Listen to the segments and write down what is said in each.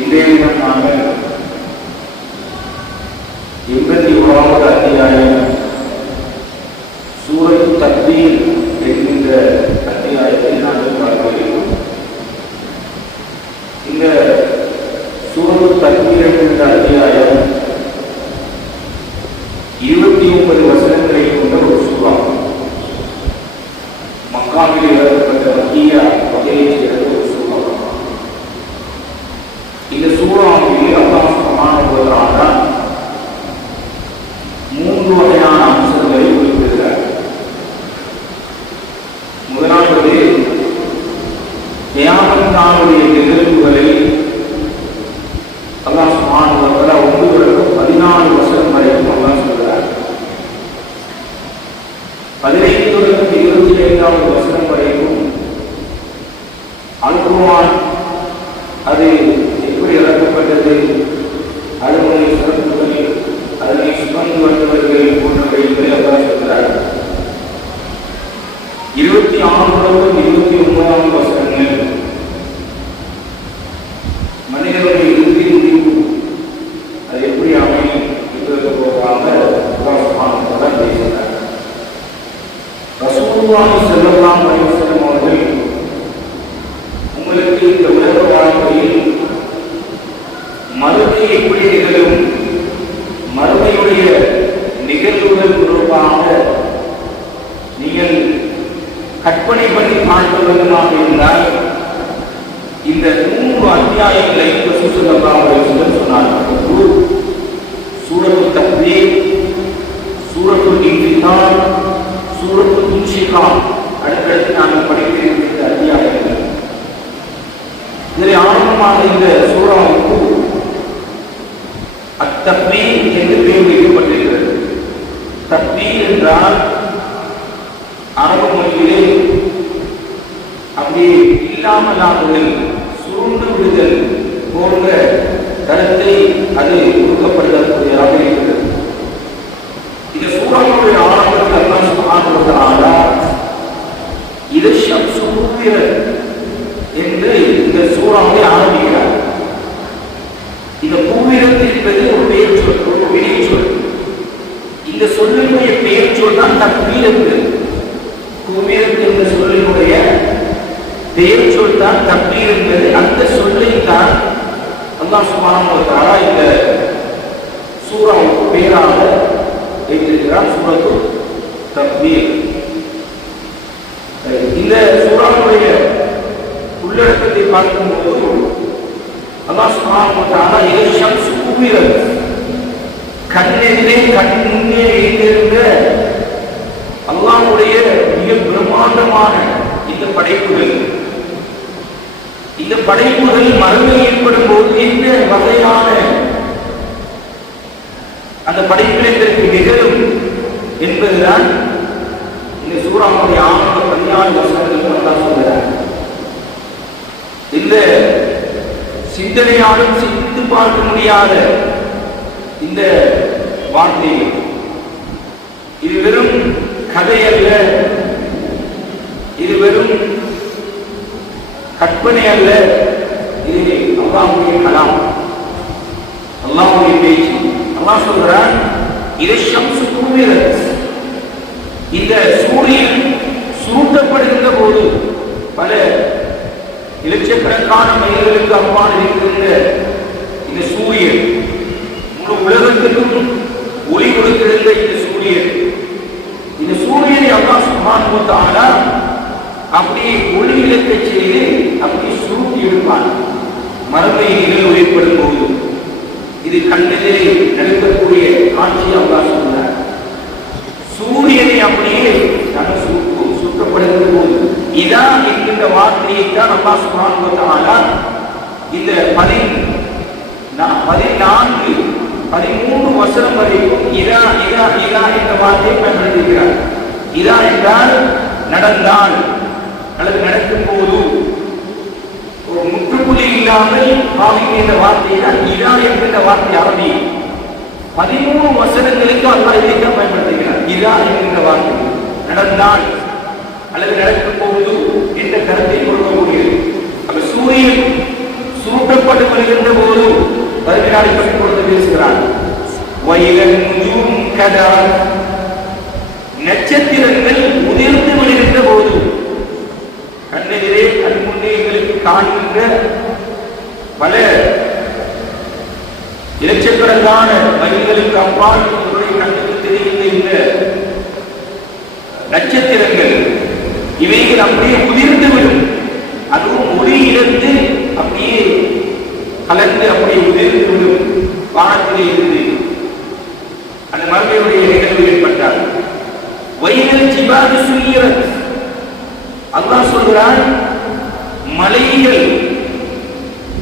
இன்றைய தினம் நாங்கள் 81வது அத்தியாயம் சூரத் தக்வீர் என்கின்ற அத்தியாயத்தை நாங்கள் பார்க்கிறோம். இந்த சூரத் தக்வீர் என்கின்ற அத்தியாயம் 29 வசனங்களை கொண்ட ஒரு சூறா. மக்காவில் எழுதப்பட்ட மக்கிய வகையைச் சேர்ந்த ஒரு சூறா. இந்த சூறாவில் அல்லாஹ் சுப்ஹானஹு வ தஆலா 3 வகையான அம்சங்களை குறிப்பிடுகிறார். முதலாவது, கியாமத் நாளுடைய நிகழ்வுகளை அல்லாஹ் சுப்ஹானஹு வ தஆலா 1 முதல் 14 வசனம் வரைக்கும் அல்லாஹ் சொல்கிறார். 15 முதல் 25வது வசனம் வரைக்கும் அல்-குர்ஆன் அது எப்படி இறக்கப்பட்டது, அதனுடைய சிறப்புகளில் அதனை சுமந்து வந்தவர்கள் போன்றவைகளை அல்லாஹ் சொல்கிறார். 26 முதல் 29வது வசனங்கள் மனிதனுடைய இறுதி முடிவு அது எப்படி அமையும் என்பதற்கு போகாம பேசுகிறார். ரசூலுல்லாஹி ஸல்லல்லாஹு அலைஹி வஸல்லம் அவர்கள் உங்களுக்கு இந்த உலக வாழ்க்கையில் மறுமை எப்படி நிகழும், மறுமையுடைய நிகழ்வுகள் தொடர்பாக நீங்கள் கற்பனை பண்ணி பார்க்க வேண்டுமாக இருந்தால் இந்த 3 அத்தியாயங்களை ரசூல் ஸல்லல்லாஹு அலைஹி வஸல்லம் சொன்னார்கள். சூரத்துத் தக்வீர், சூரத்துல் இன்ஃபிதார், சூரத்துல் இன்ஷிகாக். அடுத்தடுத்து நாங்கள் படிக்கிற அத்தியாயங்கள். இதில் ஆரம்பமாக இந்த சூறாவுக்கு அத்தக்வீர் என்று பெயர் வைக்கப்பட்டிருக்கிறது. தக்வீர் என்றால் அரபு மொழியிலே அப்படியே இல்லாமலாகுதல், சுருண்டு விடுதல் போன்ற கருத்தை அது கொடுக்கப்படுவதாக இருக்கிறது. இந்த சூறாவுடைய ஆரம்பத்தில் அல்லாஹ் சுப்ஹானஹு வ தஆலா இது ஷம்ஸு குவ்விரத் என்று இந்த சூறாவை ஆரம்பிக்கிறார். இந்த குவ்விரத் என்பது ஒரு பெயர் சொல், ஒரு வினைச்சொல். இந்த சொல்லினுடைய பெயர் சொல் தான் தக்வீர் என்பது. குவ்விரத் என்ற சொல்லினுடைய பெயர் சொல் தான் தக்வீர் என்பது. அந்த சொல்லை தான் அல்லாஹ் சுப்ஹானஹு வ தஆலா இந்த சூறாவுக்கு பெயராக வைத்திருக்கிறார், சூரத்துல் தக்வீர். இந்த சூறாவுடைய உள்ளடக்கத்தை பார்க்கும்போது அல்லாஹ் சுப்ஹானஹு வ தஆலா ஷம்ஸு குவ்விரத், கண்ணெதிரே கண் முன்னே இருக்கின்ற அல்லாஹ்வுடைய மிக பிரம்மாண்டமான இந்த படைப்புகள், இந்த படைப்புகள் மறுமை ஏற்படும் போது என்ன வகையான அந்த படைப்பினத்திற்கு நிகழும் என்பதுதான் இந்த சூறாவுடைய ஆரம்ப 14 வசனங்கள் அல்லாஹ் சொல்கிறார். இந்த சிந்தனையாலும் சிந்தித்து பார்க்க முடியாத இந்த வார்த்தை, இது வெறும் கதை அல்ல, இது வெறும் கற்பனை அல்ல, இது அல்லாஹ்வுடைய கலாம், அல்லாஹ்வுடைய பேச்சு. அல்லாஹ் சொல்கிறான், இது ஷம்ஸு குவ்விரத். இந்த சூரியன் சுருட்டப்படுகின்ற போது பல இலட்சக்கணக்கான மைல்களுக்கு அப்பால் இருக்கின்ற இந்த சூரியன், முழு உலகத்திற்கும் ஒளி கொடுக்கின்ற இந்த சூரியன், இந்த சூரியனை அல்லாஹ் சுப்ஹானஹு வ தஆலா அப்படியே ஒளி இழக்க செய்து அப்படியே சுருட்டி எடுப்பான் மறுமை நிகழ்வு ஏற்படும் போது. இது கண்ணிலே நடக்கக்கூடிய காட்சி அல்லாஹ் சொல்றார். சூரியனை அப்படியே சுற்றப்படுகிற போது இதான் என்கின்ற வார்த்தையை தான் அல்லாஹ் சுப்ஹானஹு வ தஆலா இந்த 14 13 வசனம் வரைக்கும் இதா இதா இதா என்ற வார்த்தையை பயன்படுத்துகிறார். இதா என்றால் நடந்தால் அல்லது நடக்கும் போது ஒரு முற்றுப்புள்ளி இல்லாமல் பாவிக்கின்ற வார்த்தை தான் இதா என்கின்ற வார்த்தை அரபி. 13 வசனங்களுக்கு அல்லாஹ் இதைத்தான் பயன்படுத்துகிறார். இதா என்கின்ற வார்த்தை நடந்தால் அல்லது நடக்கும் போது என்ற கருத்தை கொடுக்கக்கூடியது. அப்ப சூரியன் சுருட்டப்பட்டு வருகின்ற போது வயலன் நுஜூம் கதா, நட்சத்திரங்கள் உதிர்ந்து விடுகின்ற போது கண்ணெதிரே கண்முன்னே எங்களுக்கு காண்கின்ற பல இலட்சக்கணக்கான மைல்களுக்கு அப்பால் உங்களுடைய கண்ணுக்கு தெரிகின்ற இந்த நட்சத்திரங்கள் இவைகள் அப்படியே உதிர்ந்து விடும். அதுவும் ஒளி இழந்து அப்படியே கலந்து அப்படியே உதிர்ந்து விடும். வானத்திலே இருந்து அந்த மரபையுடைய நிகழ்வு ஏற்பட்டார். வயல் ஜிபாது சுய்யிரத், அல்லாஹ் சொல்கிறான், மலைகள்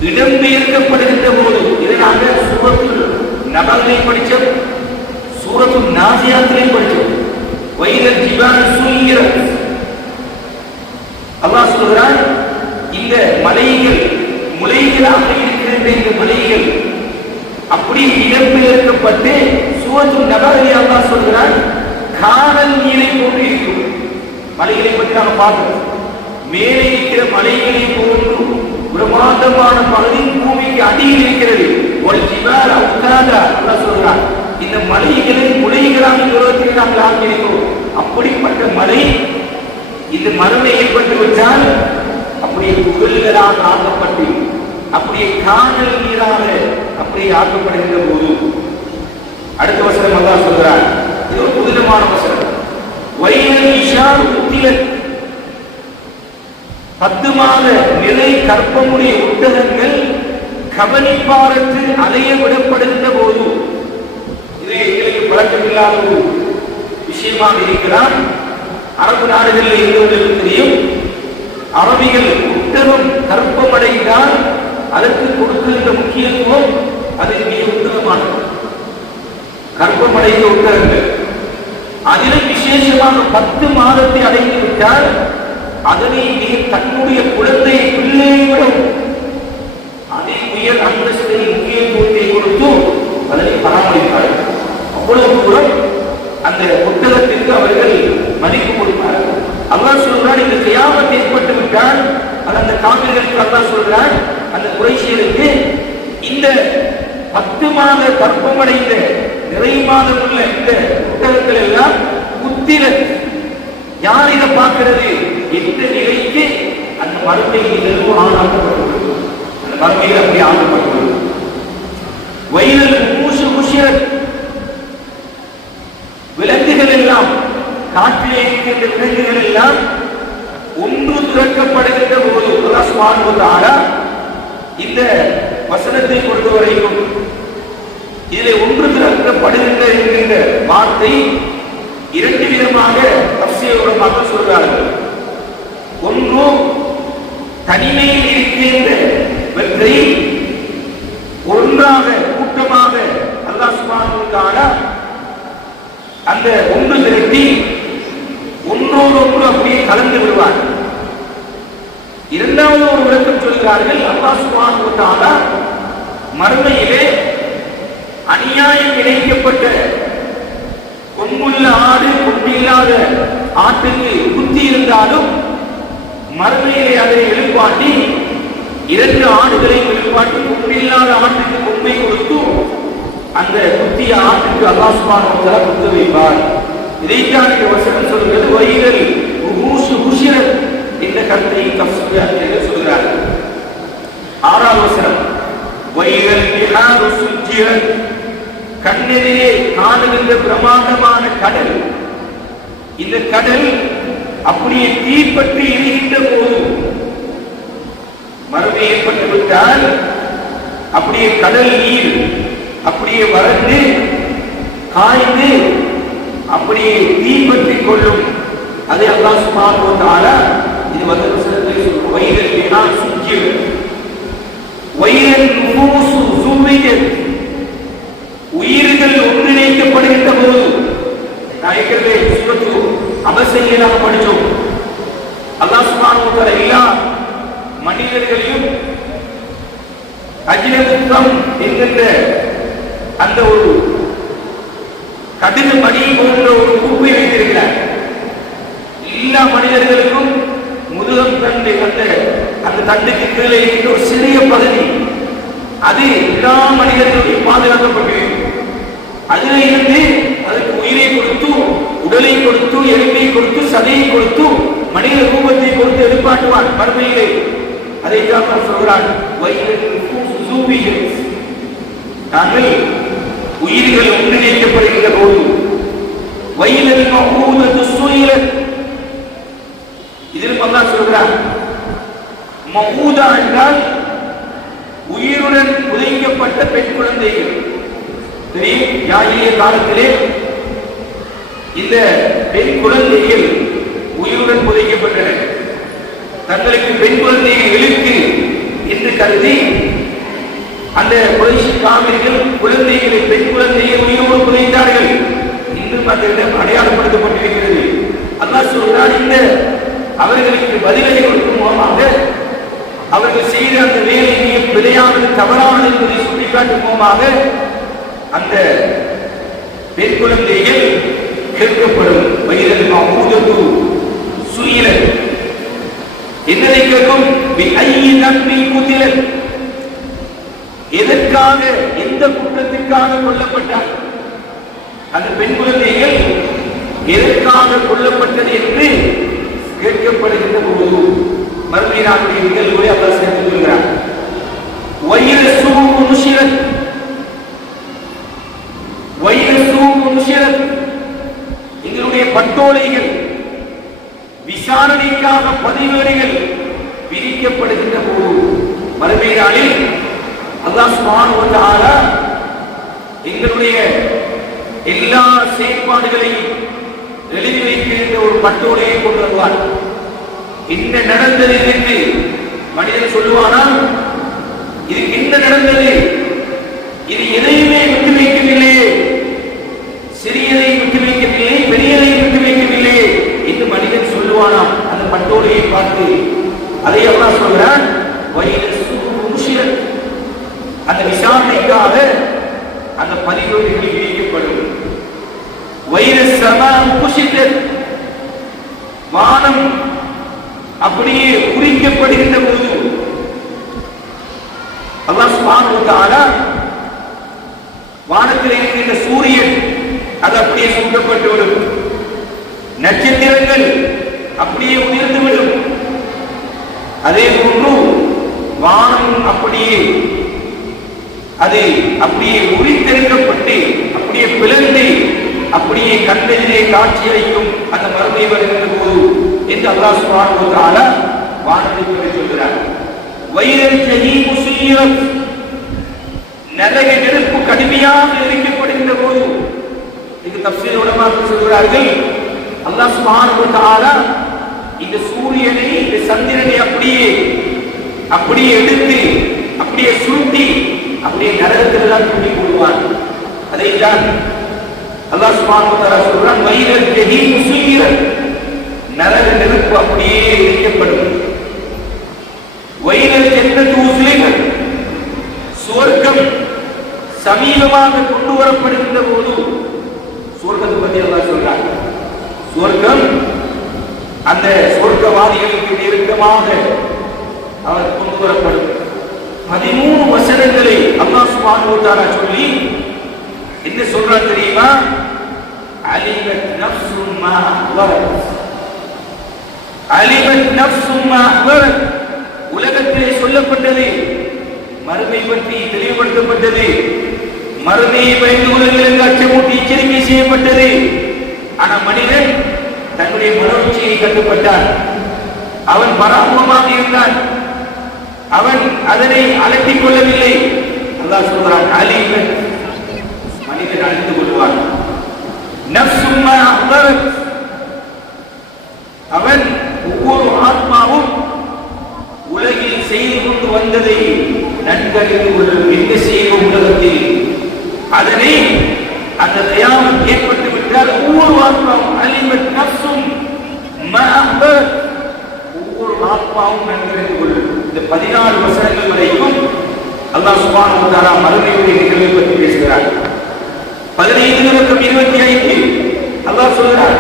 இடம்பெயர்க்கப்படுகின்ற போது, இதை நாங்கள் சூரத்துல் நபலை படித்தோம், சூரத்துல் நாசியாத்திலே படித்தோம். வயல் ஜிபாது சுய்யிரத், அல்லாஹ் சொல்கிறான், இந்த மலைகள் முளைகளாக இருக்கின்ற இந்த மலைகள் அப்படி இடம்பெயர்க்கப்பட்டு சூரத்துல் நபலை அல்லாஹ் சொல்கிறான், காணல் நீரை போன்று இருக்கும். மலைகளை பற்றி நாம் பார்க்கிறோம். மேலே இருக்கிற மலைகளை போன்று பிரமாண்டமான பகுதி பூமிக்கு அடியில் இருக்கிறது. ஒரு ஜிபால உத்தாதா அல்லாஹ் சொல்றான், இந்த மலைகளை முளைகளாக உலகத்தில் நாங்கள் ஆக்கியிருக்கிறோம். அப்படிப்பட்ட மலை இந்த மறுமை ஏற்பட்டு விட்டால் அப்படியே புகழ்களாக ஆக்கப்பட்டு அப்படியே காணல் நீராக அப்படியே ஆக்கப்படுகின்ற போது, அடுத்த வசனம் அல்லாஹ் சொல்கிறார், இது ஒரு புதினமான வசனம். வயல் இஷார் உத்திலன், 10 மாத நிலை கற்பமுடைய ஒட்டகங்கள் கவனிப்பாரற்று அலைய விடப்படுகின்ற போது, இது எங்களுக்கு பழக்கமில்லாத ஒரு விஷயமாக இருக்கிறார். அரபு நாடுகளில் இருந்தவர்களுக்கு தெரியும், அரபிகள் ஒட்டகம் கற்பமடைந்தால் அதற்கு கொடுக்கின்ற முக்கியத்துவம் அது மிக உத்தமமானது. கற்பமடைந்த ஒட்டகங்கள் அதிலும் விசேஷமாக 10 மாதத்தை அடைந்து விட்டால் அதனை தன்னுடைய குழந்தை பிள்ளையை விடும் அதை உயர் அந்தஸ்தை முக்கியத்துவத்தை கொடுத்து அதனை பராமரிப்பார்கள். அவ்வளவு தூரம் அந்த புத்தகத்திற்கு அவர்கள் மதிப்பு கொடுப்பார்கள். அல்லாஹ் சொல்றான், இந்த கியாமத் ஏற்பட்டு விட்டால் அது அந்த காபிர்களுக்கு அல்லாஹ் சொல்றான், அந்த குறைஷியருக்கு இந்த 10 மாத கற்பமடைந்த நிறை மாதம் உள்ள இந்த புத்தகங்கள் எல்லாம் புத்திர யார் இதை பார்க்கிறது என்ற நிலைக்கு அந்த மருந்தை நிகழ்வு ஆளாக்கப்பட்டுள்ளது. அந்த மருந்தையில் அப்படி ஆளாக்கப்பட்டுள்ளது. வயலில் மூசு முஷிரத், விலங்குகள் எல்லாம் காட்டிலே இருக்கின்ற விலங்குகள் எல்லாம் ஒன்று திறக்கப்படுகின்ற போது, அல்லாஹ் சுப்ஹானஹு வ தஆலா இந்த வசனத்தை பொறுத்தவரைக்கும் இதில் ஒன்று திறக்கப்படுகின்ற என்கின்ற வார்த்தை 2 விதமாக தஃசீருலமாக சொல்கிறார்கள். ஒன்று, தனிமையில் இருக்கின்றவற்றை ஒன்றாக கூட்டமாக அல்லாஹ் சுப்ஹானஹு வ தஆலா அந்த ஒன்று திரட்டி ஒன்றோடு ஒன்று அப்படியே கலந்து விடுவார். இரண்டாவது ஒரு விளக்கம் சொல்கிறார்கள், அல்லாஹ் சுப்ஹானஹு வ தஆலா மறுமையிலே அநியாயம் இணைக்கப்பட்ட கொம்புள்ள ஆடு கொம்பில்லாத ஆட்டுக்கு புத்தி இருந்தாலும் மறுமையிலே அதை எழுப்பாட்டி 2 ஆடுகளை எழுப்பாட்டி கொம்பில்லாத ஆட்டுக்கு கொம்பை கொடுத்து அந்த புத்திய ஆட்டுக்கு அல்லாஹ் சுப்ஹானஹு வ தஆலா குத்த வைப்பார். இதைத்தான் இந்த வசனம் சொல்கிறது. வயல் உஹூஷு ஹுஷிரத் என்ற கருத்தை தஃசீர் சொல்கிறார்கள். 6வது வசனம், வயல் பிஹாரு சுஜ்ஜிரத், கண்ணெதிரே காணுகின்ற பிரமாண்டமான கடல். இந்த கடல் அப்படியே தீப்பற்றி எரிகின்ற போது, மறுமை ஏற்பட்டு விட்டால் அப்படியே கடல் நீர் அப்படியே வறண்டு காய்ந்து அப்படியே தீப்பற்றிக் கொள்ளும். அதை அல்லாஹ் சுப்ஹானஹு வ தஆலா இது வந்து சொல்லும். வயல் பிஹாரு சுஜ்ஜிரத், வயல் நுஃபூசு ஸுவ்விஜத், உயிர்கள் ஒன்றிணைக்கப்படுகின்ற போது, நாயகர்களே சூரத்து அபஸையிலாக படித்தோம். அல்லாஹ் சுப்ஹானஹு வ தஆலா எல்லா மனிதர்களையும் அஜ்லத்தும் என்கின்ற அந்த ஒரு கடுகு மணி போன்ற ஒரு கூப்பை வைத்திருக்கிறார். எல்லா மனிதர்களுக்கும் முதுகம் தண்டு அந்த தண்டுக்கு கீழே இருக்கிற ஒரு சிறிய பகுதி, அது எல்லா மனிதர்களுடைய பாதுகாக்கப்பட்டிருக்கும். அதில் இருந்து அதற்கு உயிரை கொடுத்து, உடலை கொடுத்து, எலும்பை கொடுத்து, சதையை கொடுத்து, மனித ரூபத்தை கொடுத்து எதிர்பார்த்துவான் மறுமையிலே. அதை தான் சொல்கிறான், நாங்கள் உயிர்கள் ஒன்றிணைக்கப்படுகிற போது வயலில் இதில் அல்லாஹ் சொல்கிறான், மௌதா என்றால் உயிருடன் புதைக்கப்பட்ட பெண் குழந்தைகள். தெரியும், ஜாஹிலிய காலத்திலே இந்த பெண் குழந்தைகள் உயிருடன் புதைக்கப்பட்டன. தங்களுக்கு பெண் குழந்தைகள் எழுத்து என்று கருதி அந்த குறைஷி காவிரிகள் குழந்தைகளை, பெண் குழந்தைகள் உயிரோடு புதைத்தார்கள். இன்றும் அந்த இடம் அடையாளப்படுத்தப்பட்டிருக்கிறது. அல்லாஹ் சொல்றார், இந்த அவர்களுக்கு பதிலை கொடுக்கும் மூலமாக அவர்கள் செய்த அந்த வேலை மிக பிழையானது, தவறானது என்பதை சுட்டிக்காட்டும் மூலமாக அந்த பெண் குழந்தைகள் கேட்கப்படும். வயதில் மாமூதத்து சுயில என்னதை கேட்கும், எதற்காக, எந்த குற்றத்திற்காக கொல்லப்பட்டார் அந்த பெண் குழந்தைகள், எதற்காக கொல்லப்பட்டது என்று கேட்கப்படுகின்ற போது மறுமையினுடைய நிகழ்வுகளை அல்லாஹ் சேர்த்து சொல்கிறார். எங்களுடைய பட்டோலைகள், விசாரணைக்காக பதிவேடுகள் விரிக்கப்படுகின்ற போது மறுமை நாளில் அல்லாஹ் சுப்ஹானஹு வ தஆலா எங்களுடைய எல்லா செயற்பாடுகளையும் எழுதி வைக்கின்ற ஒரு பட்டோலையை கொண்டு வருவார். என்ன நடந்தது என்று மனிதன் சொல்லுவானால், இது என்ன நடந்தது, இது எதையுமே விட்டு வைக்கவில்லை, சிறியதை விட்டு வைக்கவில்லை, பெரியதை விட்டு வைக்கவில்லை என்று மனிதன் சொல்லுவானாம். அந்த பட்டோலையை பார்த்து அதை அல்லாஹ் சொல்கிறான், அந்த விசாரணைக்காக அந்த பதிவேடுகள் விரிக்கப்படும். வானம் அப்படியே குறிக்கப்படுகின்ற போது அல்லாஹ் சுப்ஹானஹு வ தஆலா வானத்தில் இருக்கின்ற சூரியன் அது அப்படியே சுட்டப்பட்டுவிடும், நட்சத்திரங்கள் அப்படியே உதிர்ந்துவிடும். அதே போன்று வானம் அப்படியே அது அப்படியே உரித்தெடுக்கப்பட்டு அப்படியே பிளந்து அப்படியே கண்களிலே காட்சி அளிக்கும் அந்த மறுமை வருகின்ற போது என்று அல்லாஹ் சுப்ஹானஹு வ தஆலா வானத்தை பற்றி சொல்கிறார். வயலில் ஜஹீம் சுய்யிரத், நரக நெருப்பு கடுமையாக எரிக்கப்படுகின்ற போது, இது தஃசீர் உலமாக்கள் சொல்கிறார்கள், அல்லாஹ் சுப்ஹானஹு வ தஆலா இந்த சூரியனை, இந்த சந்திரனை அப்படியே எடுத்து அப்படியே சுருட்டி அப்படியே நரகத்தில் தான் தூக்கி போடுவான். அதை தான் அல்லாஹ் சுப்ஹானஹு வ தஆலா சொல்றான், வயலில் ஜஹீம் சுய்யிரத், நரக நெருப்பு அப்படியே எரிக்கப்படும். வயலில் ஜன்னத்து உஸ்லிமத், சுவர்க்கம் சமீபமாக கொண்டு வரப்படுகின்ற போது, சுவர்க்கத்தை பற்றி அல்லாஹ் சொல்றார், சுவர்க்கம் அந்த சுவர்க்கவாதிகளுக்கு நெருக்கமாக அவர் கொண்டு வரப்படும். 13 வசனங்களை அல்லாஹ் சுப்ஹானஹு வ தஆலா சொல்லி என்ன சொல்றார் தெரியுமா, அலிமத் நஃப்ஸும் மா அஹ்வரத், அலிமத் நஃப்ஸும் மா அஹ்வரத், உலகத்திலே சொல்லப்பட்டது, மறுமை பற்றி தெளிவுபடுத்தப்பட்டது, மறுமையை பயந்து உலகிற்கு அச்சமூட்டி எச்சரிக்கை செய்யப்பட்டது. ஆனால் மனிதன் தன்னுடைய மனோச்சியை கட்டுப்பட்டான், அவன் பராமுகமாக இருந்தான், அவன் அதனை அலட்டிக் கொள்ளவில்லை. அல்லாஹ் சொல்கிறான், அலிமத், மனிதன் அழிந்து கொள்வான். நஃப்ஸும் மா அஹ்வரத், அவன் ஒவ்வொரு ஆத்மாவும் உலகில் செய்து கொண்டு வந்ததை நன்கறிந்து கொள்ளும். என்ன செய்வோம் உலகத்தில், அதனை அந்த கியாமத் ஏற்பட்டு விட்டால் ஒவ்வொரு ஆத்மாவும் அலிமத் நஃப்ஸும் மா அஹ்வரத், ஒவ்வொரு ஆத்மாவும் நன்கறிந்து கொள்ளும். இந்த 14 வசனங்கள் வரைக்கும் அல்லாஹ் சுப்ஹானஹு வ தஆலா மறுமையுடைய நிகழ்வை பற்றி பேசுகிறார். 15-25 அல்லாஹ் சொல்கிறார்,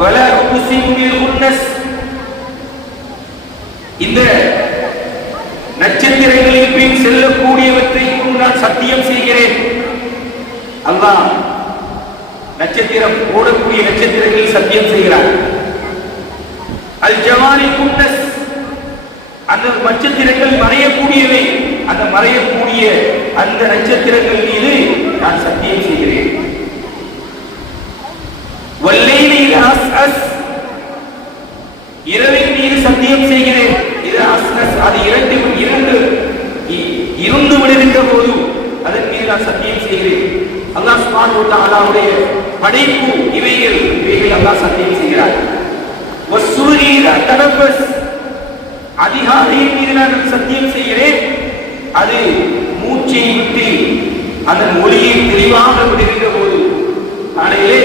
வலா உக்ஸிமு பில் குன்னஸ், இந்த நட்சத்திரங்களில் பின் செல்லக்கூடியவற்றை நான் சத்தியம் செய்கிறேன். அல்லாஹ் நட்சத்திரம் ஓடக்கூடிய நட்சத்திரங்களில் சத்தியம் செய்கிறார். அல் ஜவானி குன்னஸ், அந்த நட்சத்திரங்கள் மறையக்கூடியவை, அந்த மறையக்கூடிய அந்த நட்சத்திரங்கள் மீது நான் சத்தியம் செய்கிறேன். வல்லைலி அஸ்அஸ், இரவின் மீது சத்தியம் செய்கிறேன். இது அஸ்அஸ், அது இருந்து விடுகின்ற போது அதன் மீது நான் சத்தியம் செய்கிறேன். அல்லாஹ் சுப்ஹானஹு வ தஆலாவுடைய படைப்பு இவைகள் அல்லாஹ் சத்தியம் செய்கிறார். வஸ்ஸூரி தனஃபஸ், அதிகாலையின் மீது நான் சத்தியம் செய்கிறேன். அது மூச்சை விட்டு அதன் ஒளியை தெளிவாக விடுகின்ற போது, காலையிலே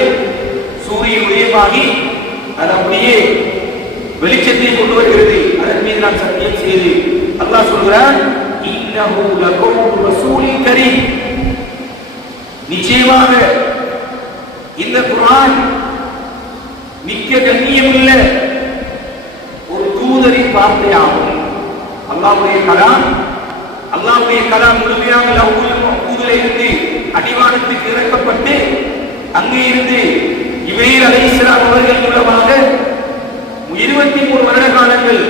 சூரியன் உதயமாகி அது அப்படியே வெளிச்சத்தை கொண்டு வருகிறது. அதன் மீது நான் சத்தியம் செய்து அல்லாஹ் சொல்கிறான், இன்னஹு லகௌலு ரசூலின் கரீம், நிச்சயமாக இந்த குர்ஆன் மிக்க கண்ணியமுள்ள ஒரு தூதரின் வார்த்தையாகும். அல்லாஹ்வுடைய கலாம் முழுமையாக லவ்ஹுல் மஹ்ஃபூதிலே இருந்து அடிவானத்துக்கு இறக்கப்பட்டு அங்கே இருந்து இப்ரீல் அலைஹிஸ்ஸலாம் அவர்கள் மூலமாக 23 வருட காலங்கள்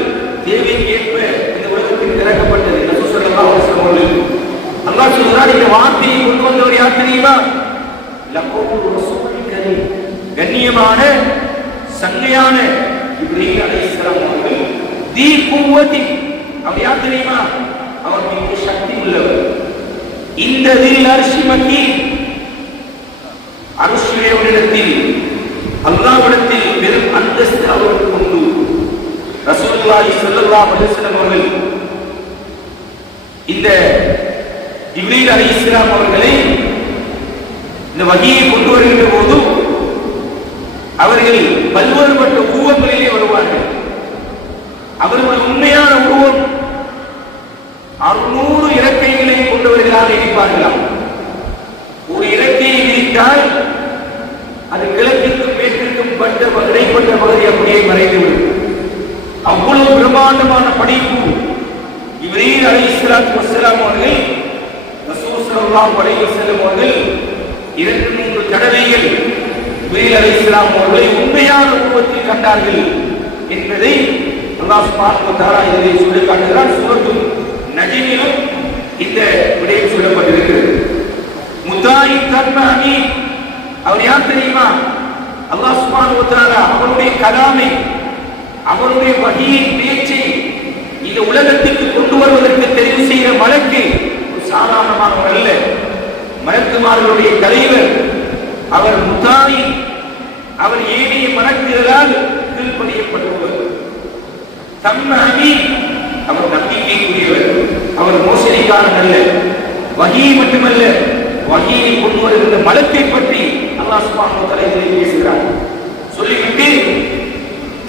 தேவைக்கு ஏற்ப இந்த உலகத்துக்கு இறக்கப்பட்டது. ரசூல் ஸல்லல்லாஹு அலைஹி வஸல்லம் அவர்கள் அல்லாஹ் சொல்றார், இந்த வார்த்தையை கொண்டு வந்தவர் யார் தெரியுமா? லகௌலு ரசூலின் கரீம், கண்ணியமான சங்கையான இப்ரீல் அலைஹிஸ்ஸலாம் அவர்கள். தி குவத்தி, அவர் யார் தெரியுமா? அவர் மிக சக்தி உள்ளவர். இந்த தில் அர்ஷி மக்கீன், அர்ஷுடையவரிடத்தில் அல்லாஹ்விடத்தில் பெரும் அந்தஸ்து அவருக்கு உண்டு. ரசூலுல்லாஹி ஸல்லல்லாஹு அலைஹி வஸல்லம் அவர்கள் இந்த ஜிப்ரீல் அலைஹிஸ்ஸலாம் அவர்களை இந்த வஹீயை கொண்டு வருகின்ற போது அவர்கள் பல்வேறுபட்ட உருவங்களிலே வருவார்கள். அவர்கள் உண்மையான உருவம் 600 இறக்கைகளை கொண்டவர்களாக இருப்பார்களாம். ஒரு இறக்கையை விரித்தால் அது கிழக்கிற்கும் மேற்கிற்கும் இடைப்பட்ட பகுதி அப்படியே மறைந்துவிடும். அவ்வளவு பிரம்மாண்டமான படைப்பு. இப்ரீல் அலைஹிஸ்ஸலாத்து வஸ்ஸலாம் அவர்கள் ரசூல் ஸல்லல்லாஹு அலைஹி வஸல்லம் அவர்கள் 2-3 தடவைகள் இப்ரீல் அலைஹிஸ்ஸலாம் அவர்களை உண்மையான உருவத்தில் கண்டார்கள் என்பதை அல்லாஹ் சுப்ஹானஹு வ தஆலா இதிலே சொல்லிக் காட்டுகிறார். சூரத்துல் நஜ்மிலும் இந்த விடயம் சொல்லப்பட்டிருக்கிறது. முதாயி தர்மானி, அவர் யார் தெரியுமா? அல்லாஹ் சுப்ஹானஹு வ தஆலா அவருடைய கலாமை, அவருடைய வஹீயின் பேச்சை இந்த உலகத்துக்கு கொண்டு வருவதற்கு தெரிவு செய்கிற மலக்கு சாதாரணமானவர் அல்ல. மலக்குமார்களுடைய தலைவர் அவர். முதாயி, அவர் ஏனைய மலக்குகளால் கீழ்ப்படியப்பட்டவர். தம்மானி, அவர் நம்பிக்கைக்குரியவர். அவர் மோசடிக்காரன் அல்ல. வஹீ மட்டுமல்ல, வஹீயை கொண்டு வருகிற மலக்கை பற்றி அல்லாஹ் சுப்ஹானஹு வ தஆலா இதிலே பேசுகிறார். சொல்லிவிட்டு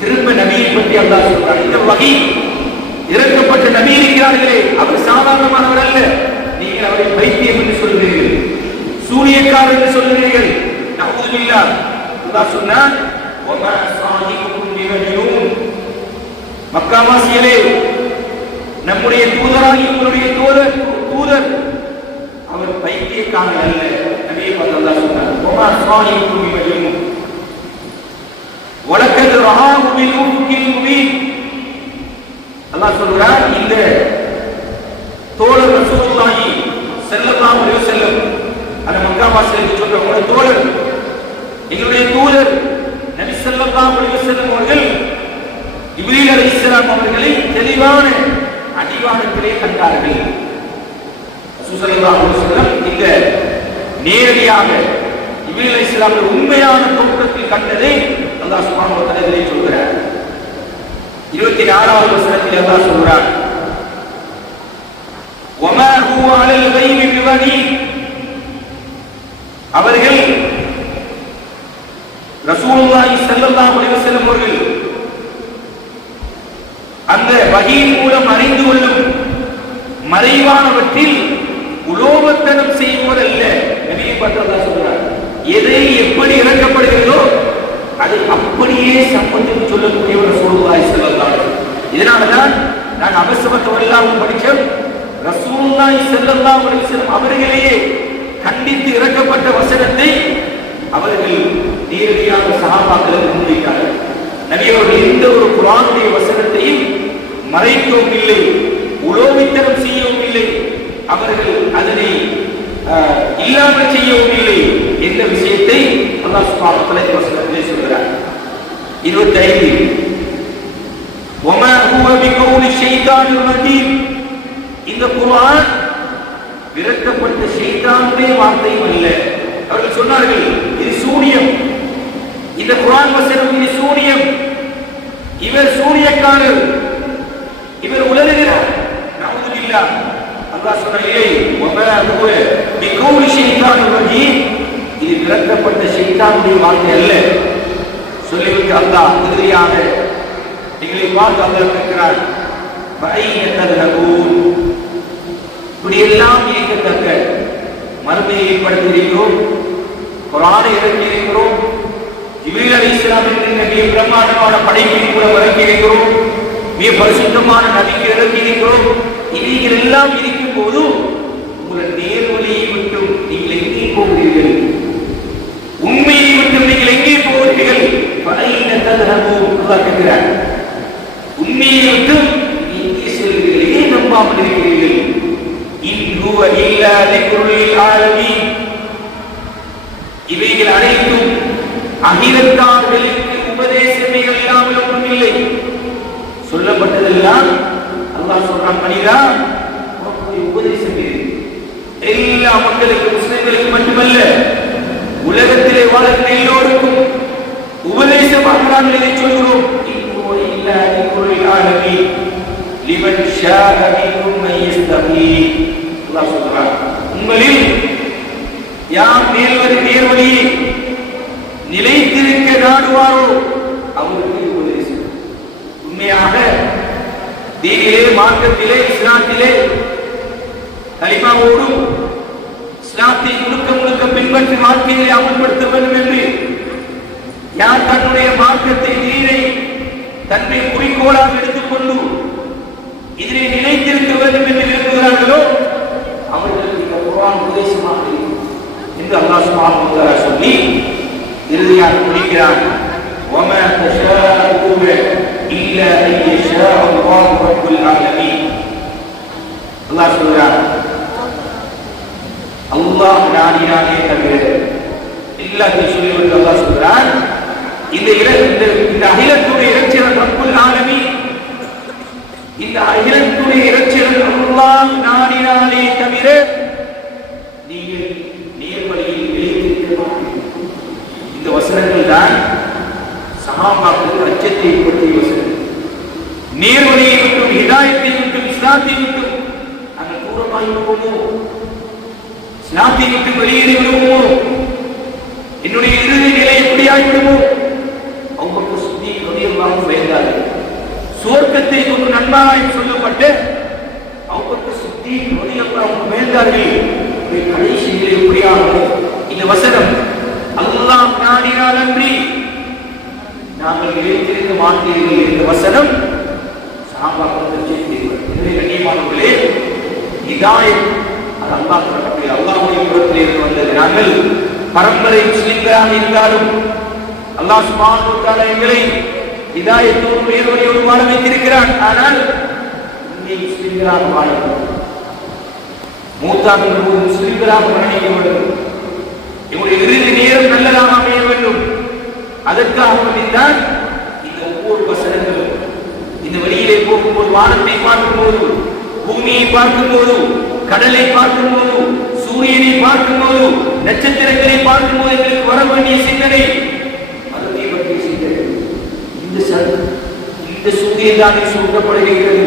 திரும்ப நபியை பற்றி அல்லாஹ் சொல்றார். இந்த வஹீ இறக்கப்பட்ட நபி இருக்கிறார்களே, அவர் சாதாரணமானவர் அல்ல. நீங்கள் அவரை பைத்தியம் என்று சொல்கிறீர்கள், சூரியக்காரர் என்று சொல்கிறீர்கள். நஊது பில்லாஹ். அல்லாஹ் சொன்னார், வமா ஸாஹிபுக்கும் பிமஜ்னூன், மக்காவாசிகளே, நம்முடைய தூதராகி உங்களுடைய தூதர் அவர் பைத்தியக்காரர் அல்ல. நபியை பார்த்து அல்லாஹ் சொன்னார், வமா ஸாஹிபுக்கும் பிமஜ்னூன் வலக்கத் ரஆஹு பில் உஃகில் முபீன். அல்லாஹ் சொல்றார், இந்த தோழர் ரசூலுல்லாஹி ஸல்லல்லாஹு அலைஹி வஸல்லம், அந்த மக்காவாசிகளுக்கு சொல்ற உங்களுடைய தோழர், எங்களுடைய தூதர் நபி ஸல்லல்லாஹு அலைஹி வஸல்லம் அவர்கள் இப்ரீல் அலைஹிஸ்ஸலாம் அவர்களை தெளிவான அடிவானத்திலே கண்டார்கள். ரசூல் ஸல்லல்லாஹு அலைஹி வஸல்லம் இந்த நேரடியாக இப்ரீல் அலைஹிஸ்ஸலாம் உண்மையான தோற்றத்தில் கண்டதை அல்லாஹ் சுப்ஹானஹு வ தஆலா இதிலே சொல்கிறார். 24வது வசனத்தில் அல்லாஹ் சொல்றார், வமா ஹுவ அலல் கைபி பிவதீன், அவர்கள் ரசூலுல்லாஹி ஸல்லல்லாஹு அலைஹி வஸல்லம் அவர்கள் அந்த வஹீயின் மூலம் அறிந்து கொள்ளும் மறைவானவற்றில் உலோகத்தனம் செய்வோர் அல்ல. நபியை பற்றி அல்லாஹ் சொல்றார், எதை எப்படி இறக்கப்படுகிறதோ அதை அப்படியே சம்பந்தம் சொல்லக்கூடிய ரசூலுல்லாஹி ஸல்லல்லாஹு அலைஹி வஸல்லம். இதனால்தான் நான் அபஸமத்தவல்லாஹு படிச்சோம். ரசூலுல்லாஹி ஸல்லல்லாஹு அலைஹி வஸல்லம் அவர்களையே கண்டித்து இறக்கப்பட்ட வசனத்தை அவர்கள் நேரடியாக சஹாபாக்களுக்கு முன்வைத்தார்கள். நபி அவர்கள் எந்த ஒரு குர்ஆனுடைய வசனத்தையும் மறைக்கவும் இல்லை, உலோகித்தனம் செய்யவும் இல்லை, அவர்கள் அதனை இல்லாமல் செய்யவும் இல்லை என்ற விஷயத்தை அல்லாஹ் சுப்ஹானஹு வ தஆலா வசனத்திலே சொல்கிறார். 25 வமா ஹுவ பிகௌலி ஷைத்தானிர் ரஜீம். இந்த குர்ஆன் விரட்டப்பட்ட ஷைத்தானுடைய வார்த்தையும் அல்ல. அவர்கள் சொன்னார்கள் இது சூனியம், இந்த குர்ஆன் வசனம் இது சூனியம், இவர் சூனியக்காரர், இவர் உலகுகிறார். நஊது பில்லாஹ். அல்லாஹ் சொன்னாரே வமா ஹுவ பிகௌலி ஷைத்தானிர் ரஜீம், இது விரட்டப்பட்ட ஷைத்தானுடைய வார்த்தை அல்ல. சொல்லிவிட்டு அல்லாஹ் இறுதியாக எங்களை பார்த்து அல்லாஹ் கேட்கிறார், ஃபஐன தذهبون. இப்படியெல்லாம் இயக்கத்தக்க மறுமையை ஏற்படுத்தியிருக்கிறோம், குர்ஆனை இறக்கியிருக்கிறோம், ஜிப்ரீல் அலைஹிஸ்ஸலாம் என்ற மிக பிரம்மாண்டமான படைப்பின் மூலம் இறக்கியிருக்கிறோம், மிக பரிசுத்தமான நபிக்கு இறக்கியிருக்கிறோம். இவைகள் எல்லாம் இருக்கும் போது உங்கள் நேர்வழியை விட்டும் நீங்கள் எங்கே போகிறீர்கள்? உண்மையை விட்டும் நீங்கள் எங்கே போகிறீர்கள்? ஃபஐன தذهبون. அல்லாஹ் கேட்கிறார், உண்மையை விட்டு எங்கே செல்கிறீர்கள்? ஏன் நம்பாமல் இருக்கிறீர்கள்? இன் ஹுவ இல்லா ذிக்ருல் லில் ஆலமீன். இவைகள் அனைத்தும் அகிலத்தார்களுக்கு உபதேசமே இல்லாமல் ஒன்றுமில்லை. சொல்லப்பட்டதெல்லாம் அல்லாஹ் சொல்றான், மனிதா உனக்கு உபதேசம் இது எல்லா மக்களுக்கு, முஸ்லிம்களுக்கு மட்டுமல்ல, உலகத்திலே வாழ்கிற எல்லோருக்கும் உபதேசமாக நாங்கள் இதை சொல்கிறோம். இன் ஹுவ இல்லா ذிக்ருல் லில் ஆலமீன் லிமன் ஷாஅ மின்கும் அன் யஸ்தகீம். அல்லாஹ் சொல்றான், உங்களில் யார் நேர்வழியை நிலைத்திருக்க நாடுவாரோ அவருக்கு உபதேசம். உண்மையாக தீனிலே, மார்க்கத்திலே, இஸ்லாத்திலே கலிமாவோடு இஸ்லாத்தை முழுக்க முழுக்க பின்பற்றி வாழ்க்கையை அமல்படுத்த வேண்டும் என்று யார் தன்னுடைய மார்க்கத்தை, தீனை தன்னை குறிக்கோளாக எடுத்துக்கொண்டு இதிலே நிலைத்திருக்க வேண்டும் என்று விரும்புகிறார்களோ அவர்களுக்கு இந்த குர்ஆன் உபதேசமாக இருக்கும் என்று அல்லாஹ் சுப்ஹானஹு வ தஆலா சொல்லி இறுதியாக முடிக்கிறான், வமா தஷாஊன இல்லா அன் யஷா அல்லாஹு ரப்புல் ஆலமீன். அல்லாஹ் சொல்றார், அல்லாஹ் நாடினாலே தவிர எல்லாத்தையும் சொல்லிவிட்டு அல்லாஹ் சொல்றான், இந்த அகிலத்துடைய இறைச்சல் ரப்புல் ஆலமீன், இந்த அகிலத்துடைய இறைச்சல் அல்லாஹ் நாடினாலே தவிர நீங்கள் நேர்வழியில் நிலைத்திருக்க மாட்டீர்கள். இந்த வசனங்கள் தான் சஹாபாக்களுக்கு அச்சத்தை ஏற்படுத்திய வசனம். நேர்வழியை விட்டும், ஹிதாயத்தை விட்டும், இஸ்லாத்தை விட்டும் நாங்கள் தூரமாகி விடுவோமோ, இஸ்லாத்தை விட்டு வெளியேறி விடுவோமோ, என்னுடைய இறுதி நிலை எப்படி ஆகிவிடுமோ? அவங்க சுத்தி நொடியெல்லாம் பயந்தார்கள். சுவர்க்கத்தை ஒரு நன்மாராய் சொல்லப்பட்டு அவங்க சுத்தி நொடியெல்லாம் பயந்தார்கள். கடைசி நிலை எப்படியாக? இந்த வசனம் அல்லாஹ் நாடினால் அன்றி நாங்கள் நிலைத்திருக்க மாட்டீர்கள் என்ற வசனம் சஹாபாக்கள் செய்தீர்கள். எனவே கண்ணியமானவர்களே, ஹிதாயத் அது அல்லாஹ் தரக்கூடிய அல்லாஹ்வுடைய புறத்திலே இருந்து வந்தது. நாங்கள் பரம்பரை முஸ்லிம்களாக இருந்தாலும் அல்லாஹ் சுப்ஹானஹு வ தஆலா எங்களை ஹிதாயத்தோடு நேர்வழியோடு வாழ வைத்திருக்கிறான். ஆனால் உண்மை முஸ்லிம்களாக வாழ வேண்டும், மூத்தாக்கள் முஸ்லிம்களாக மரணிக்க வேண்டும், எங்களுடைய இறுதி நேரம் நல்லதாக அமைய வேண்டும். அதற்காக வேண்டிதான் இந்த ஒவ்வொரு வசனங்களும் இந்த வழியிலே போகும்போது, வானத்தை பார்க்கும்போது, பூமியை பார்க்கும்போது, கடலை பார்க்கும்போது, சூரியனை பார்க்கும்போது, நட்சத்திரங்களை பார்க்கும்போது எங்களுக்கு வர வேண்டிய சிந்தனை மறுமை பற்றிய சிந்தனை. இந்த சூரியன் தானே சூட்டப்படுகிறது,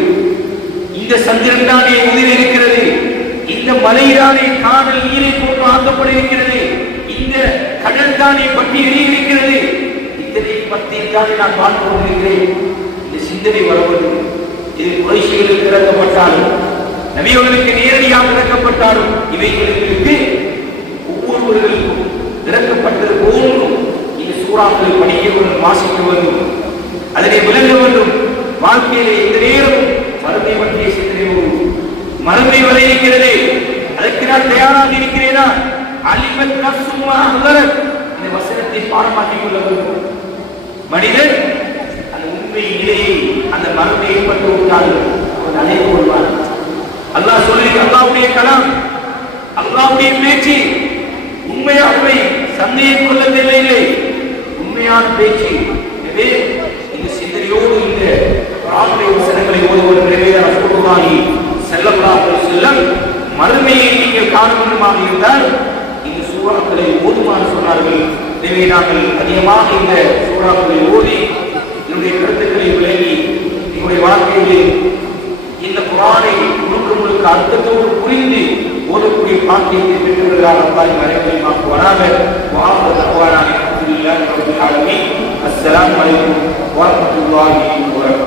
இந்த சந்திரன் தானே உதிர் இருக்கிறது, இந்த மலைதானே காதல் நீரை போன்று ஆக்கப்பட்டிருக்கிறது, இந்த கடல் தானே பற்றி எரியிருக்கிறது, இதனை பற்றி தானே நான் பார்த்து கொண்டிருக்கிறேன். இந்த சிந்தனை வருவது இது குறைஷிகளுக்கு இறக்கப்பட்டாலும், நபியவர்களுக்கு நேரடியாக இறக்கப்பட்டாலும், இவைகளுக்கு ஒவ்வொருவர்களுக்கும் இறக்கப்பட்டது போன்றும் இந்த சூறாக்களை படிக்க வேண்டும், வாசிக்க வேண்டும், அதனை விளங்க வேண்டும். வாழ்க்கையிலே இந்த நேரம் மறுமை பற்றிய சிந்தனை மறுமை வரை இருக்கிறது. அதற்கு நான் தயாராக இருக்கிறேனா? அலிமத் நஃப்ஸு மா அஹ்தரத். இந்த வசனத்தை பாடமாக்கிக் கொள்ள வேண்டும். மனிதன் அந்த உண்மை நிலையை அந்த மரத்தை ஏற்பட்டு விட்டால் அவன் அழைத்து கொள்வான். அல்லாஹ் சொல்லி அல்லாஹ்வுடைய கலாம், அல்லாஹ்வுடைய பேச்சு உண்மையாகவே சந்தேகம் கொள்ள தேவையில்லை, உண்மையான பேச்சு. எனவே இந்த சிந்தனையோடு இந்த குர்ஆனுடைய வசனங்களை ஓதுவது நிறைவேறான சொல்லுவானி ஸல்லல்லாஹு அலைஹி வஸல்லம் மறுமையை நீங்கள் காண வேண்டுமாக இருந்தால் இந்த சூறாக்களை ஓதுமாறு சொன்னார்கள். எனவே நாங்கள் அதிகமாக இந்த சூறாக்களை ஓதி என்னுடைய கருத்துக்களை விளங்கி எங்களுடைய வாழ்க்கையில் இந்த குர்ஆனை முழுக்க அர்த்தத்தோடு புரிந்து ஓதக்கூடிய பாக்கியத்தை பெற்றுவதற்காக அல்லாஹ் அனைவரையும் ஆக்குவானாக. வஆஹிரு தஅவானா அல்ஹம்துலில்லாஹி ரப்பில் ஆலமீன். அஸ்ஸலாமு அலைக்கும் வரஹ்மத்துல்லாஹி வபரகாத்துஹு.